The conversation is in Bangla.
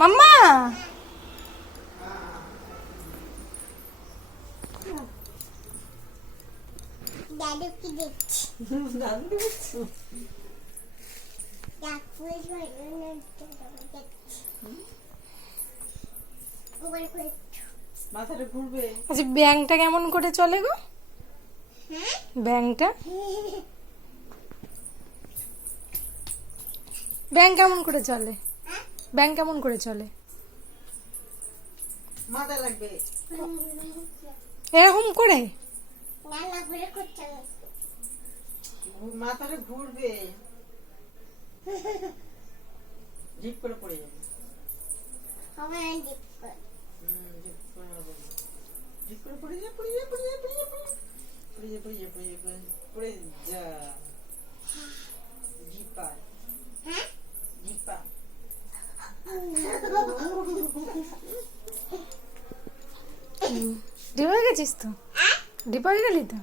মাম্মা! দাদু কি দেখছি? দেখছ? আচ্ছা ব্যাংকটা কেমন করে চলে গো? হ্যাঁ? ব্যাংকটা? ব্যাংক কেমন করে চলে? ব্যাংক কেমন করে চলে? মাথা লাগবে। এরকম করে? মাথাটা ঘুরবে। জিপ করে পড়ে যাবে। করে। জিপ পড়ে যা পড়ে যা পড়ে যা পড়ে যা পড়ে যা। পড়ে যা পড়ে যা পড়ে যা পড়ে যা, পড়ে যা জিপা হ্যাঁ জিপা ডিপ হয়ে গেছিস তো? ডিপ হয়ে গেলি তো?